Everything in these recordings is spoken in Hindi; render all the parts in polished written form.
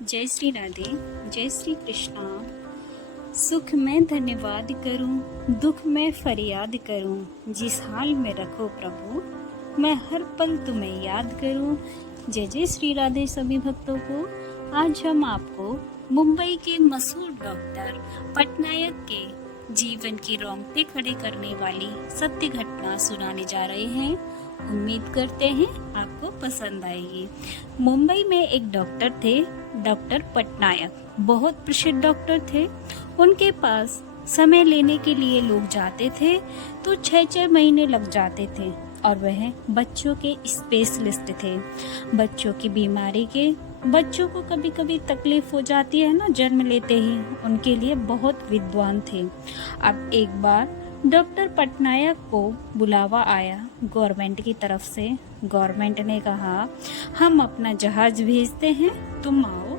जय श्री राधे। जय श्री कृष्णा। सुख में धन्यवाद करूं, दुख में फरियाद करूं, जिस हाल में रखो प्रभु, मैं हर पल तुम्हें याद करूं। जय जय श्री राधे सभी भक्तों को। आज हम आपको मुंबई के मशहूर डॉक्टर पटनायक के जीवन की रोंगटे खड़े करने वाली सत्य घटना सुनाने जा रहे हैं। उम्मीद करते हैं आपको पसंद आएगी। मुंबई में एक डॉक्टर थे, डॉक्टर पटनायक। बहुत प्रसिद्ध डॉक्टर थे। उनके पास समय लेने के लिए लोग जाते थे तो 6-6 महीने लग जाते थे और वह बच्चों के स्पेशलिस्ट थे। बच्चों की बीमारी के, बच्चों को कभी कभी तकलीफ हो जाती है ना जन्म लेते ही, उनके लिए बहुत विद्वान थे। अब एक बार डॉक्टर पटनायक को बुलावा आया गवर्नमेंट की तरफ से। गवर्नमेंट ने कहा, हम अपना जहाज भेजते हैं, तुम आओ,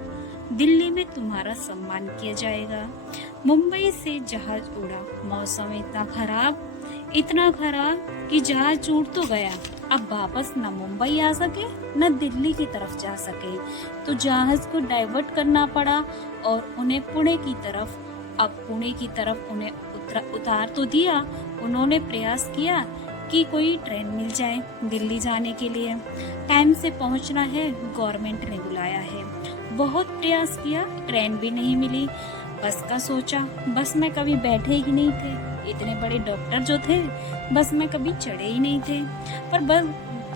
दिल्ली में तुम्हारा सम्मान किया जाएगा। मुंबई से जहाज उड़ा। मौसम इतना खराब कि जहाज उड़ तो गया, अब वापस न मुंबई आ सके न दिल्ली की तरफ जा सके, तो जहाज को डाइवर्ट करना पड़ा और उन्हें पुणे की तरफ उन्हें उतार तो दिया। उन्होंने प्रयास किया कि कोई ट्रेन मिल जाए दिल्ली जाने के लिए। टाइम से पहुंचना है, गवर्नमेंट ने बुलाया है। बहुत प्रयास किया, ट्रेन भी नहीं मिली। बस का सोचा, बस में कभी बैठे ही नहीं थे। इतने बड़े डॉक्टर जो थे, बस में कभी चढ़े ही नहीं थे। पर बस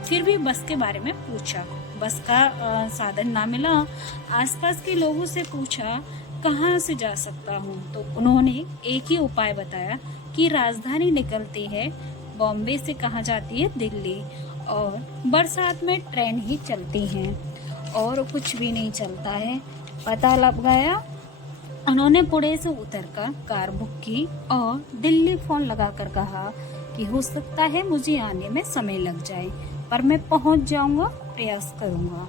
फिर भी बस के बारे में पूछा। बस का साधन ना मिला। आसपास के लोगों से पूछा, कहाँ से जा सकता हूँ? तो उन्होंने एक ही उपाय बताया कि राजधानी निकलती है बॉम्बे से, कहाँ जाती है दिल्ली, और बरसात में ट्रेन ही चलती हैं और कुछ भी नहीं चलता है। पता लग गया। उन्होंने पुणे से उतरकर कार बुक की और दिल्ली फोन लगाकर कहा कि हो सकता है मुझे आने में समय लग जाए, पर मैं पहुंच जाऊंगा, प्रयास करूंगा।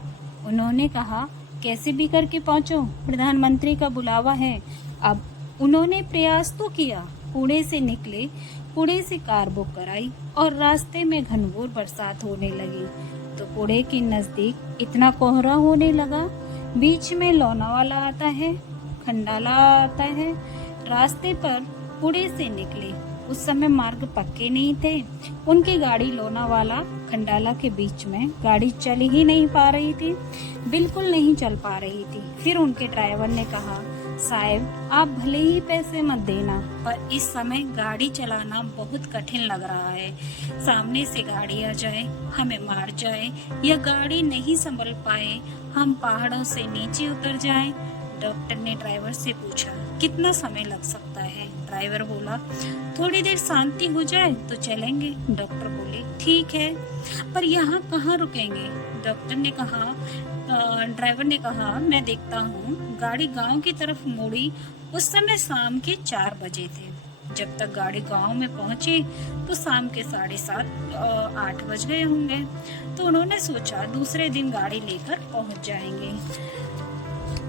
उन्होंने कहा, कैसे भी करके पहुंचो, प्रधानमंत्री का बुलावा है। अब उन्होंने प्रयास तो किया। पुणे से निकले, पुणे से कार बुक कराई और रास्ते में घनघोर बरसात होने लगी तो पुणे के नजदीक इतना कोहरा होने लगा। बीच में लोनावाला आता है, खंडाला आता है। रास्ते पर पुणे से निकले, उस समय मार्ग पक्के नहीं थे। उनकी गाड़ी लोनावाला खंडाला के बीच में गाड़ी चल ही नहीं पा रही थी, बिल्कुल नहीं चल पा रही थी। फिर उनके ड्राइवर ने कहा, साहब आप भले ही पैसे मत देना, पर इस समय गाड़ी चलाना बहुत कठिन लग रहा है। सामने से गाड़ी आ जाए, हमें मार जाए, या गाड़ी नहीं संभल पाए, हम पहाड़ों से नीचे उतर जाएं। डॉक्टर ने ड्राइवर से पूछा, कितना समय लग सकता है? ड्राइवर बोला, थोड़ी देर शांति हो जाए तो चलेंगे। डॉक्टर बोले, ठीक है, पर यहाँ कहाँ रुकेंगे? ड्राइवर ने कहा, मैं देखता हूँ। गाड़ी गांव की तरफ मुड़ी। उस समय शाम के 4 बजे थे। जब तक गाड़ी गांव में पहुंची तो शाम के 7:30-8 बज गए होंगे। तो उन्होंने सोचा दूसरे दिन गाड़ी लेकर पहुंच जाएंगे,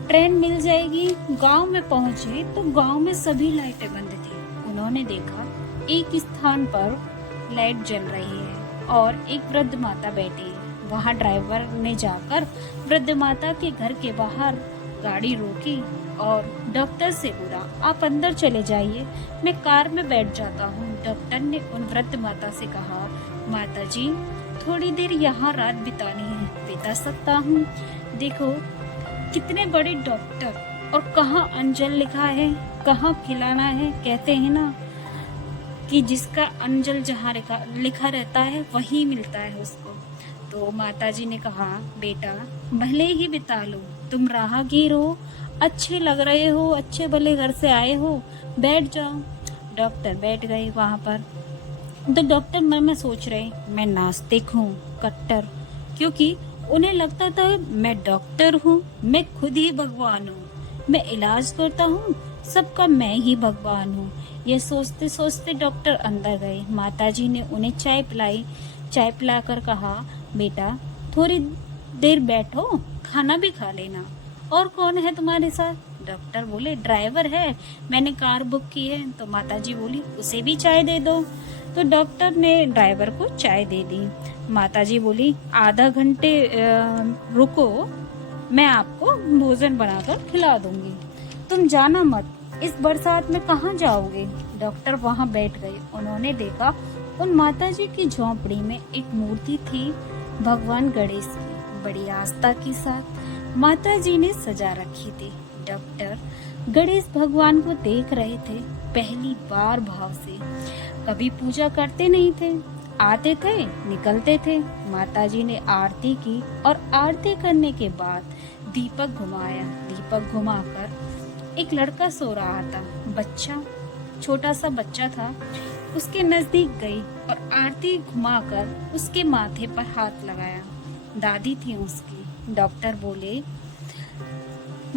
ट्रेन मिल जाएगी। गांव में पहुंचे तो गांव में सभी लाइटें बंद थी। उन्होंने देखा एक स्थान पर लाइट जल रही है और एक वृद्ध माता बैठी है। वहां ड्राइवर ने जाकर वृद्ध माता के घर के बाहर गाड़ी रोकी और डॉक्टर से बोला, आप अंदर चले जाइए, मैं कार में बैठ जाता हूँ। डॉक्टर ने उन वृद्ध माता से कहा, माता जी थोड़ी देर यहाँ रात बितानी है, बिता सकता हूँ। देखो कितने बड़े डॉक्टर, और कहाँ अंजल लिखा है, कहाँ खिलाना है। कहते हैं ना कि जिसका अंजल जहाँ लिखा रहता है वही मिलता है उसको। तो माताजी ने कहा, बेटा भले ही बिता लो, तुम राहगीर हो, अच्छे लग रहे हो, अच्छे भले घर से आए हो, बैठ जाओ। डॉक्टर बैठ गए वहां पर। तो डॉक्टर मन में सोच रहे, मैं नास्तिक हूँ कट्टर, क्योंकि उन्हें लगता था मैं डॉक्टर हूँ, मैं खुद ही भगवान हूँ, मैं इलाज करता हूँ, सबका मैं ही भगवान हूँ। ये सोचते सोचते डॉक्टर अंदर गए। माताजी ने उन्हें चाय पिलाई। चाय पिलाकर कहा, बेटा थोड़ी देर बैठो, खाना भी खा लेना। और कौन है तुम्हारे साथ? डॉक्टर बोले, ड्राइवर है, मैंने कार बुक की है। तो माताजी बोली, उसे भी चाय दे दो। तो डॉक्टर ने ड्राइवर को चाय दे दी। माताजी बोली, आधा घंटे रुको, मैं आपको भोजन बनाकर खिला दूंगी। तुम जाना मत, इस बरसात में कहाँ जाओगे। डॉक्टर वहाँ बैठ गए। उन्होंने देखा उन माताजी की झोंपड़ी में एक मूर्ति थी भगवान गणेश की। बड़ी आस्था के साथ माताजी ने सजा रखी थी। डॉक्टर गणेश भगवान को देख रहे थे पहली बार भाव से। कभी पूजा करते नहीं थे, आते थे निकलते थे। माताजी ने आरती की और आरती करने के बाद दीपक घुमाया। दीपक घुमाकर एक लड़का सो रहा था, बच्चा, छोटा सा बच्चा था, उसके नजदीक गई और आरती घुमाकर उसके माथे पर हाथ लगाया। दादी थी उसकी। डॉक्टर बोले,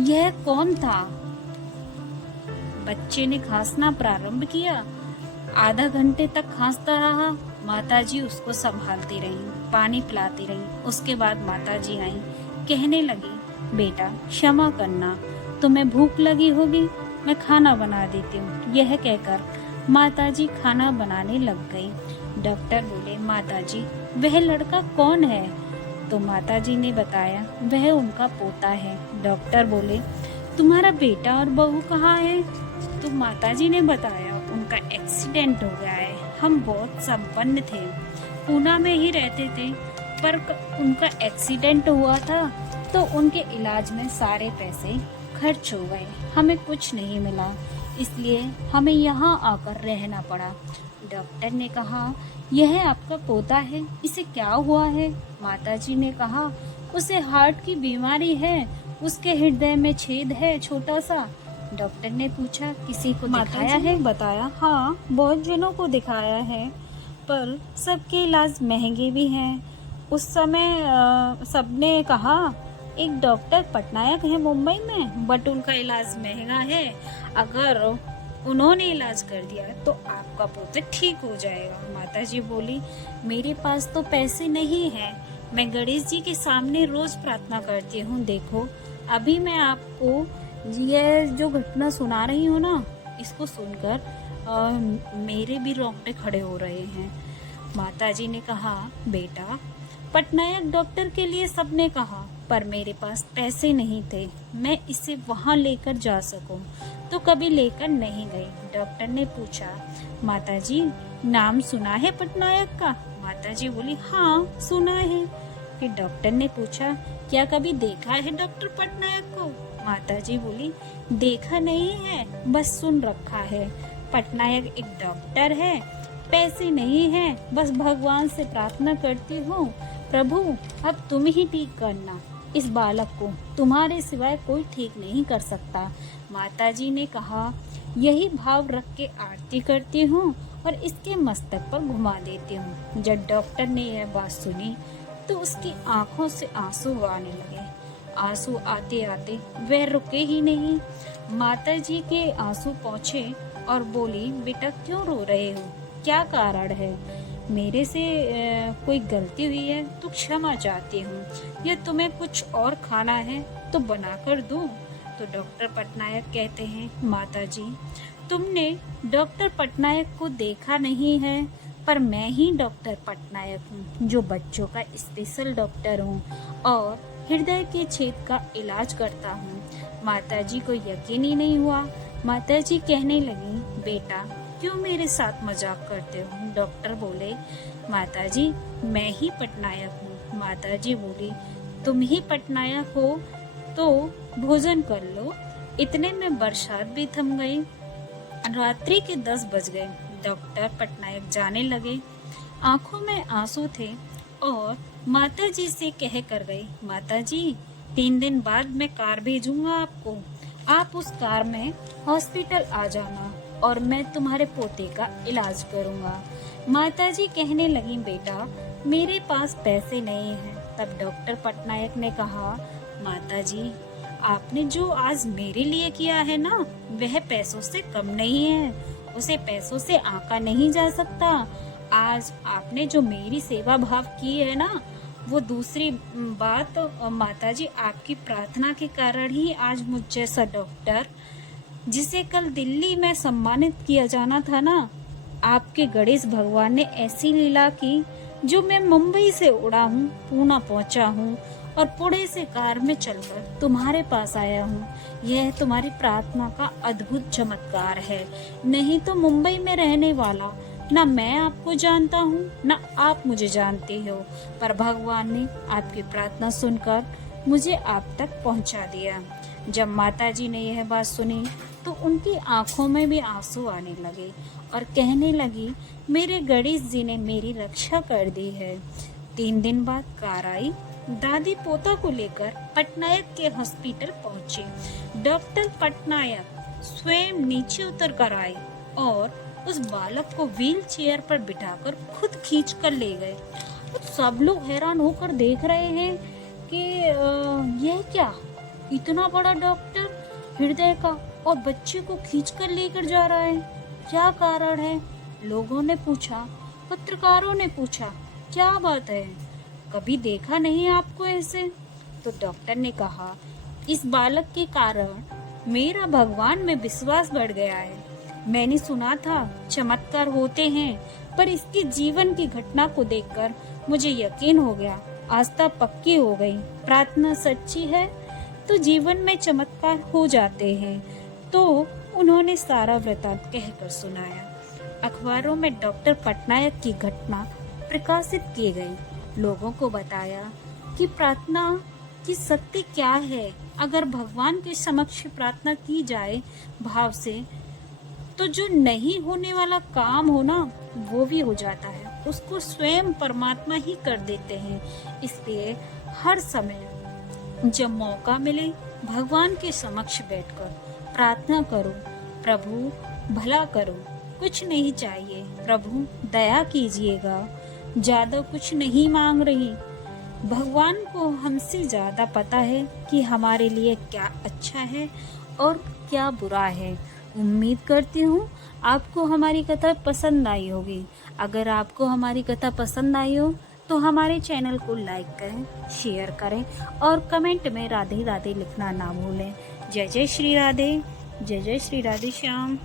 यह कौन था? बच्चे ने खांसना प्रारंभ किया। आधा घंटे तक खांसता रहा। माताजी उसको संभालती रही, पानी पिलाती रही। उसके बाद माताजी आई, कहने लगी, बेटा क्षमा करना, तुम्हें भूख लगी होगी, मैं खाना बना देती हूँ। यह कहकर माताजी खाना बनाने लग गई। डॉक्टर बोले, माताजी वह लड़का कौन है? तो माताजी ने बताया, वह उनका पोता है। डॉक्टर बोले, तुम्हारा बेटा और बहू कहाँ है? तो माताजी ने बताया, उनका एक्सीडेंट हो गया है। हम बहुत संपन्न थे, पूना में ही रहते थे, पर उनका एक्सीडेंट हुआ था तो उनके इलाज में सारे पैसे खर्च हो गए, हमें कुछ नहीं मिला, इसलिए हमें यहाँ आकर रहना पड़ा। डॉक्टर ने कहा, यह आपका पोता है, इसे क्या हुआ है? माताजी ने कहा, उसे हार्ट की बीमारी है, उसके हृदय में छेद है छोटा सा। डॉक्टर ने पूछा, किसी को दिखाया है? बताया, हाँ बहुत जनों को दिखाया है, पर सबके इलाज महंगे भी हैं। उस समय सबने कहा एक डॉक्टर पटनायक है मुंबई में, बट उनका इलाज महंगा है, अगर उन्होंने इलाज कर दिया तो आपका पोता ठीक हो जाएगा। माताजी बोली, मेरे पास तो पैसे नहीं हैं, मैं गणेश जी के सामने रोज प्रार्थना करती हूँ। देखो अभी मैं आपको यह जो घटना सुना रही हूँ ना, इसको सुनकर मेरे भी रोंगटे खड़े हो रहे हैं। माताजी ने कहा, बेटा पटनायक डॉक्टर के लिए सबने कहा, पर मेरे पास पैसे नहीं थे, मैं इसे वहाँ लेकर जा सकूं, तो कभी लेकर नहीं गई। डॉक्टर ने पूछा, माताजी नाम सुना है पटनायक का? माताजी बोली, हाँ सुना है। फिर डॉक्टर ने पूछा, क्या कभी देखा है डॉक्टर पटनायक को? माताजी बोली, देखा नहीं है, बस सुन रखा है। पटनायक एक डॉक्टर है, पैसे नहीं है, बस भगवान से प्रार्थना करती हूँ, प्रभु अब तुम ही ठीक करना इस बालक को, तुम्हारे सिवाय कोई ठीक नहीं कर सकता। माताजी ने कहा, यही भाव रख के आरती करती हूँ और इसके मस्तक पर घुमा देती हूँ। जब डॉक्टर ने यह बात सुनी तो उसकी आंखों से आंसू आने लगे। आंसू आते आते वह रुके ही नहीं। माताजी के आंसू पहुँचे और बोली, बेटा क्यों रो रहे हो, क्या कारण है? मेरे से कोई गलती हुई है तो क्षमा चाहती हूँ, या तुम्हें कुछ और खाना है तो बना कर दूँ? तो डॉक्टर पटनायक कहते हैं, माताजी तुमने डॉक्टर पटनायक को देखा नहीं है, पर मैं ही डॉक्टर पटनायक हूँ, जो बच्चों का स्पेशल डॉक्टर हूँ और हृदय के छेद का इलाज करता हूँ। माताजी को यकीन ही नहीं हुआ। माताजी कहने लगी, बेटा क्यों मेरे साथ मजाक करते हो? डॉक्टर बोले, माताजी मैं ही पटनायक हूँ। माताजी बोली, तुम ही पटनायक हो तो भोजन कर लो। इतने में बरसात भी थम गई। रात्रि के 10 बज गए। डॉक्टर पटनायक जाने लगे। आंखों में आंसू थे और माताजी से कह कर गई, माताजी 3 दिन बाद मैं कार भेजूंगा आपको, आप उस कार में हॉस्पिटल आ जाना और मैं तुम्हारे पोते का इलाज करूंगा। माताजी कहने लगी, बेटा मेरे पास पैसे नहीं हैं। तब डॉक्टर पटनायक ने कहा, माताजी आपने जो आज मेरे लिए किया है ना, वह पैसों से कम नहीं है, उसे पैसों से आंका नहीं जा सकता। आज आपने जो मेरी सेवा भाव की है ना, वो दूसरी बात माताजी आपकी प्रार्थना के कारण ही आज मुझ जैसा डॉक्टर, जिसे कल दिल्ली में सम्मानित किया जाना था ना, आपके गणेश भगवान ने ऐसी लीला की, जो मैं मुंबई से उड़ा हूँ, पूना पहुँचा हूँ और पुणे से कार में चलकर तुम्हारे पास आया हूँ। यह तुम्हारी प्रार्थना का अद्भुत चमत्कार है। नहीं तो मुंबई में रहने वाला न मैं आपको जानता हूँ न आप मुझे जानते हो, पर भगवान ने आपकी प्रार्थना सुनकर मुझे आप तक पहुँचा दिया। जब माताजी ने यह बात सुनी तो उनकी आंखों में भी आंसू आने लगे और कहने लगी, मेरे गणेश जी ने मेरी रक्षा कर दी है। 3 दिन बाद कार आई। दादी पोता को लेकर पटनायक के हॉस्पिटल पहुंचे। डॉक्टर पटनायक स्वयं नीचे उतर कर आए और उस बालक को व्हील चेयर पर बिठाकर खुद खींच कर ले गए। सब लोग हैरान होकर देख रहे हैं कि यह क्या, इतना बड़ा डॉक्टर हृदय का और बच्चे को खींच कर लेकर जा रहा है, क्या कारण है? लोगों ने पूछा, पत्रकारों ने पूछा, क्या बात है, कभी देखा नहीं आपको ऐसे? तो डॉक्टर ने कहा, इस बालक के कारण मेरा भगवान में विश्वास बढ़ गया है। मैंने सुना था चमत्कार होते हैं, पर इसके जीवन की घटना को देखकर मुझे यकीन हो गया, आस्था पक्की हो गई। प्रार्थना सच्ची है तो जीवन में चमत्कार हो जाते हैं। तो उन्होंने सारा वृतांत कहकर सुनाया। अखबारों में डॉक्टर पटनायक की घटना प्रकाशित की गई। लोगों को बताया कि प्रार्थना की शक्ति क्या है। अगर भगवान के समक्ष प्रार्थना की जाए भाव से, तो जो नहीं होने वाला काम हो ना, वो भी हो जाता है। उसको स्वयं परमात्मा ही कर देते हैं। इसलिए हर समय जब मौका मिले भगवान के समक्ष बैठकर प्रार्थना करो, प्रभु भला करो, कुछ नहीं चाहिए, प्रभु दया कीजिएगा, ज्यादा कुछ नहीं मांग रही। भगवान को हमसे ज्यादा पता है कि हमारे लिए क्या अच्छा है और क्या बुरा है। उम्मीद करती हूँ आपको हमारी कथा पसंद आई होगी। अगर आपको हमारी कथा पसंद आई हो तो हमारे चैनल को लाइक करें, शेयर करें और कमेंट में राधे राधे लिखना ना भूलें। जय जय श्री राधे, जय जय श्री राधे श्याम।